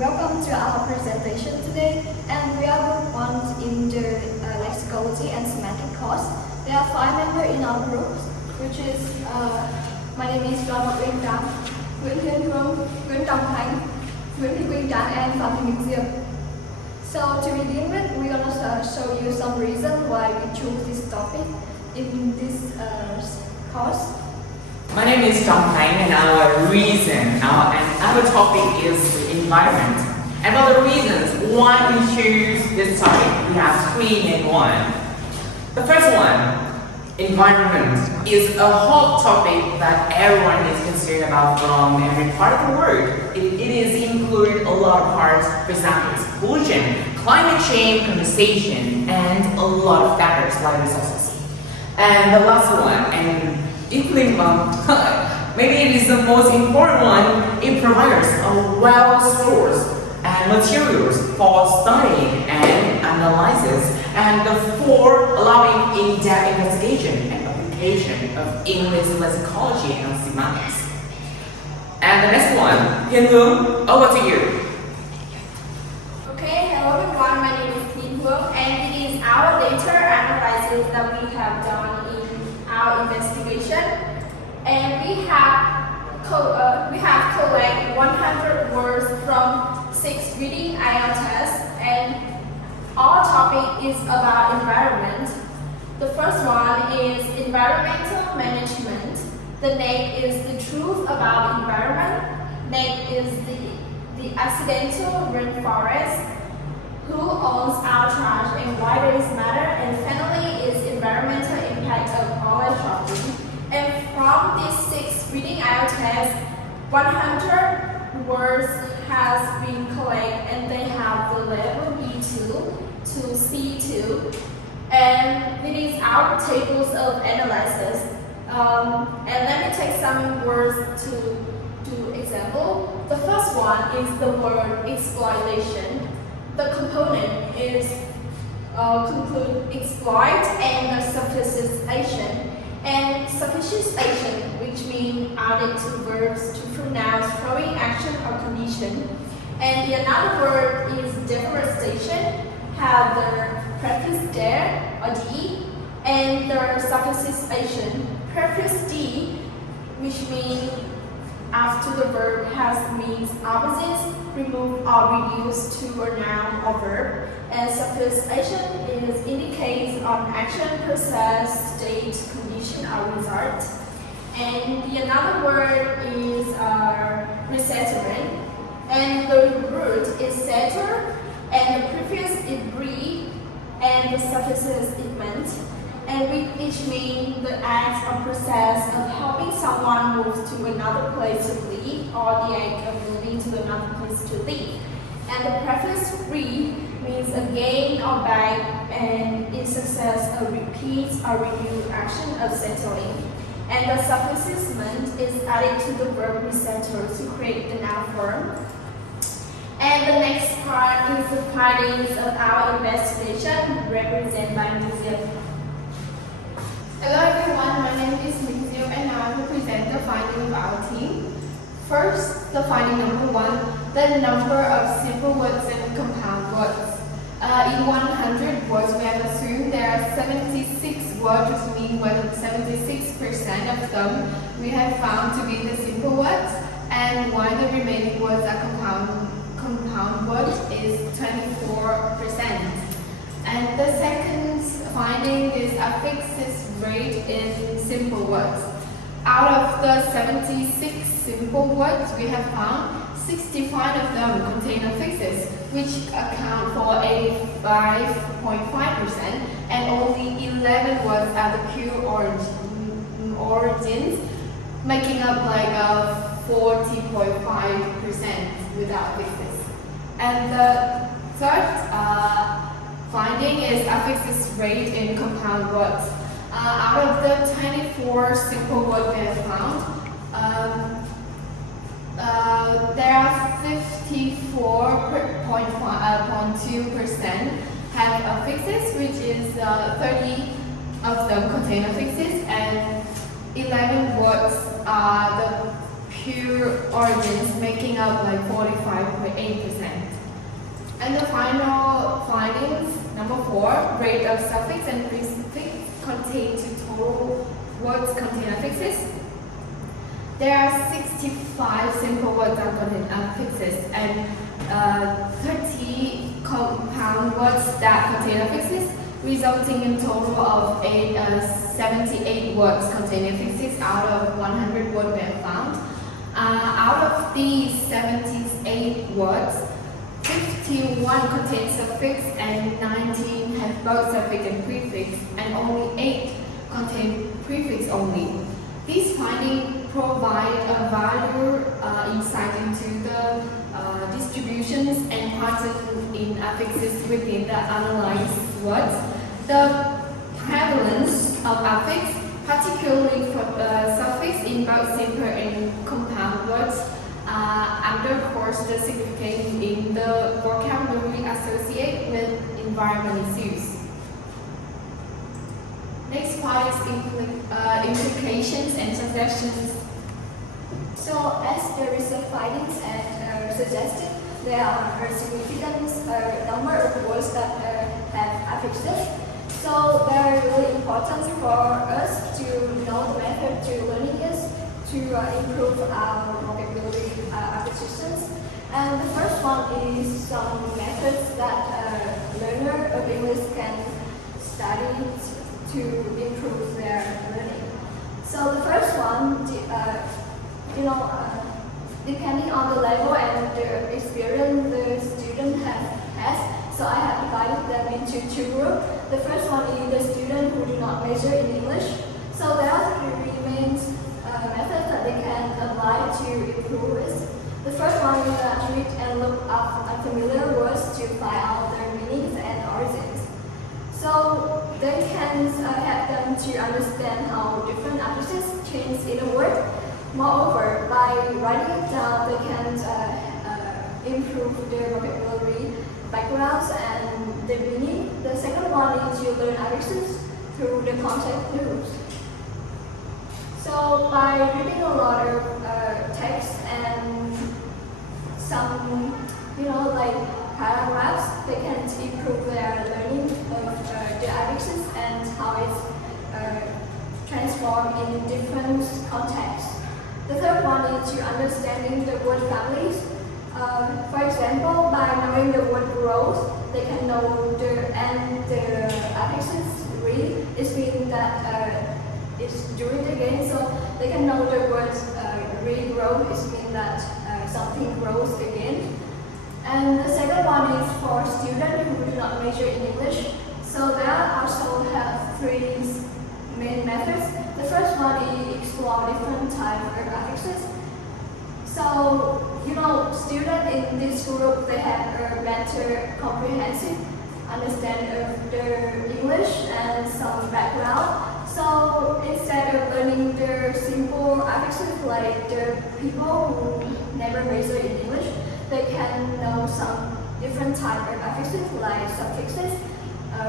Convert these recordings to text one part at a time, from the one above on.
Welcome to our presentation today, and we are group 1 in the lexicology and semantic course. There are 5 members in our group, which is my name is Robert Uyên Trang, Nguyễn Thiên Hương, Nguyễn Trọng Thành, Nguyễn Thị Quỳnh Trang, and Phạm Thị Minh Diệp. So to begin with, we're gonna show you some reason why we choose this topic in this course. My name is Tom Pang, and our topic is the environment. And for the reasons why we choose this topic, we have 3 main ones. The first one, environment, is a hot topic that everyone is concerned about from every part of the world. It is include a lot of parts, for example, pollution, climate change, conversation, and a lot of factors like resources. And the last one, and including maybe it is the most important one, it provides a well-sourced and materials for studying and analysis, and for allowing in-depth investigation and application of English lexicology and semantics. And the next one, Thiên Hương, over to you. Okay, hello everyone, my name is Thiên Hương, and it is our data analysis that we have done in our investigation, and we have collected 100 words from 6 reading IELTS tests, and our topic is about environment. The first one is environmental management. The next is the truth about environment. Next is the accidental rainforest. Who owns our trash and why does it matter? And finally is environmental impact of online shopping. And from these 6 reading IELTS tests, 100 words has been collected, and they have the level B2 to C2. And it is our tables of analysis. And let me take some words to do example. The first one is the word exploitation. The component is exploit and sufficiency. And sufficiency, which means added to verbs to pronounce throwing action or condition. And the another word is deforestation, have the prefix there or D, and the sufficiency prefix D, which means after the verb has means opposites, remove or reduce to a noun or verb. And sufficiency is indicates on action, process, state, condition, or result. And the another word is resettlement. And the root is settle, and the prefix is breed, and the suffix is meant. And which means the act or process of helping someone move to another place to live, or the act of moving to another place to live. And the prefix re means a gain or back, and in success a repeat or review action of settling. And the suffix meant is added to the verb resettle to create the noun form. And the next part is the findings of our investigation, represented by Museum. Hello everyone, my name is Minh Diệp, and now I will present the finding of our team. First, the finding number 1, the number of simple words and compound words. In 100 words, we have assumed there are 76 words, which means 76% of them we have found to be the simple words, and while the remaining words are compound words is 24%. And the second finding is affixes rate in simple words. Out of the 76 simple words we have found, 65 of them contain affixes, which account for 85.5%, and only 11 words are the pure origins, making up like 40.5% without affixes. And the third finding is affixes rate in compound words. Out of the 24 simple words we have found, there are 54.2% have affixes, which is 30 of them contain affixes, and 11 words are the pure origins, making up like 45.8%. And the final findings, number 4, rate of suffix and prefix contain to total words contain affixes. There are 65 simple words that contain affixes and 30 compound words that contain affixes, resulting in total of 78 words containing affixes out of 100 words we have found. Out of these 78 words, 51 contain suffix and 19 have both suffix and prefix, and only 8 contain prefix only. These findings provide a valuable insight into the distributions and patterns in affixes within the analyzed words. The prevalence of affix, particularly for suffix in both simple and compound words, underscores the significance in the vocabulary associated with environment issues. Next part is implications and suggestions. So, as the research findings and suggested, there are a significant number of words that have affixes. So, they are really important for us to know the method to learning is to improve our vocabulary acquisitions. And the first one is some methods that learner of English can study to improve their learning. So the first one, depending on the level and the experience the student has, so I have divided them into 2 groups. The first one is the student who do not major in English. So there are 3 main methods that they can apply to improve this. The first one is read and look up unfamiliar words to find out their meanings and origins. So they can help them to understand how different affixes change in a word. Moreover, by writing it down, they can improve their vocabulary backgrounds and their meaning. The second one is you learn affixes through the context clues. So by reading a lot of text and some, paragraphs, they can improve their learning of the affixes and how it's transformed in different contexts. The third one is to understanding the word families. For example, by knowing the word growth, they can know the affixes read. It means that it's doing it again, so they can know the words regrow. It means that something grows again. And the second one is for students who do not major in English. So there also have 3 main methods. The first one is explore different types of affixes. So, students in this group, they have a better comprehensive understanding of the English and some background. So instead of learning the simple affixes like the people who never major in English, they can know some different type of affixes like suffixes,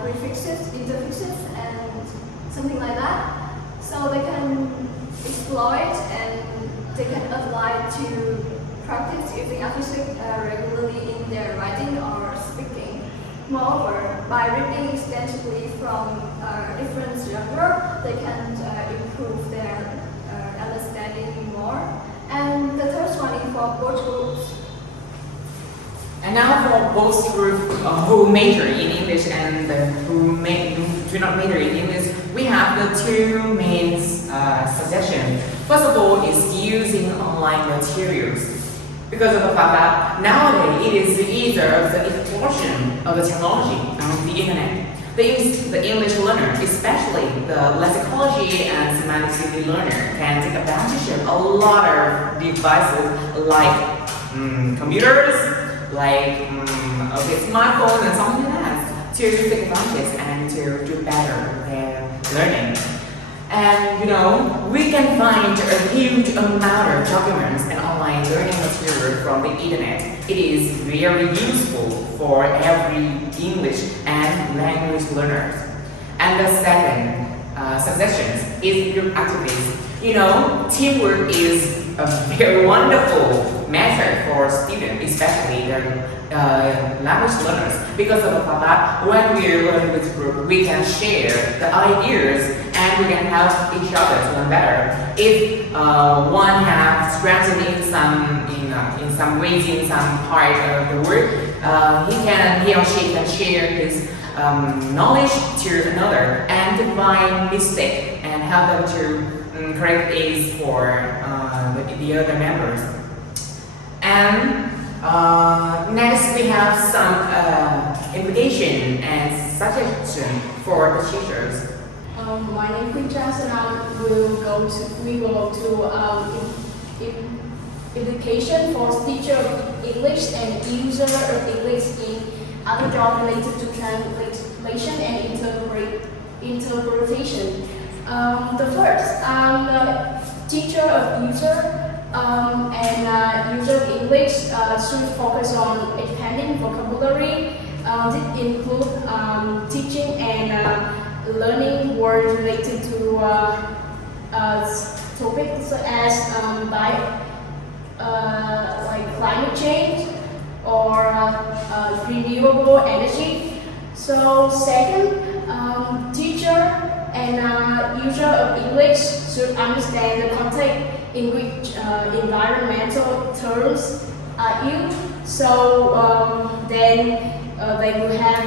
prefixes, interfixes, and something like that. So they can exploit and they can apply to practice using affixes regularly in their writing or speaking. Moreover, by reading extensively from different genres, they can improve their understanding more. And the third one is for both groups. And now for both groups who major in English and who do not major in English, we have the 2 main suggestions. First of all is using online materials. Because of the fact that nowadays it is either the explosion of the technology and the internet. The English learner, especially the lexicology and semantic learner, can take advantage of a lot of devices like computers, like smartphones and something like that to take advantage and to do better their learning. And we can find a huge amount of documents and online learning material from the internet. It is very useful for every English and language learners. And the second suggestion is group activities. Teamwork is a very wonderful method for students, especially the language learners, because of the fact that when we learn with group, we can share the ideas and we can help each other to learn better. If one has strength in some ways in some part of the work, he or she can share his knowledge to another and to find mistake and help them to correct it for the other members. And next we have some implication and suggestion for the teachers. My name is Queen Chas and we will to implication for teacher of English and user of English in other jobs related to translation and interpretation. The first, teacher of user and user of English should focus on expanding vocabulary. This includes teaching and learning words related to topics such as like climate change or renewable energy. So second, teacher and user of English should understand the context in which environmental terms are used. So then they will have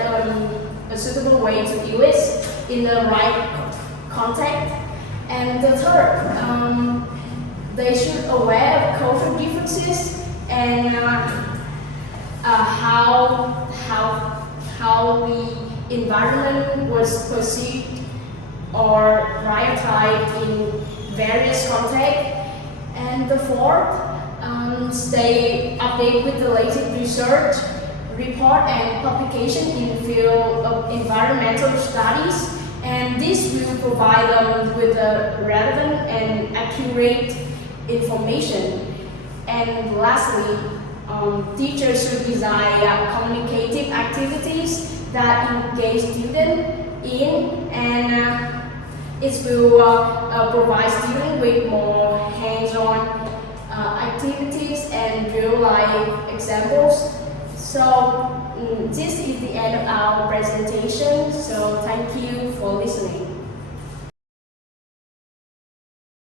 a suitable way to use it in the right context. And the third, they should aware of cultural differences and how the environment was perceived or prioritized in various contexts. And the fourth, stay updated with the latest research, report and publication in the field of environmental studies, and this will provide them with a relevant and accurate information. And lastly, teachers should design communicative activities that engage students in, and it will provide students with more hands-on activities and real-life examples. So this is the end of our presentation. So thank you for listening.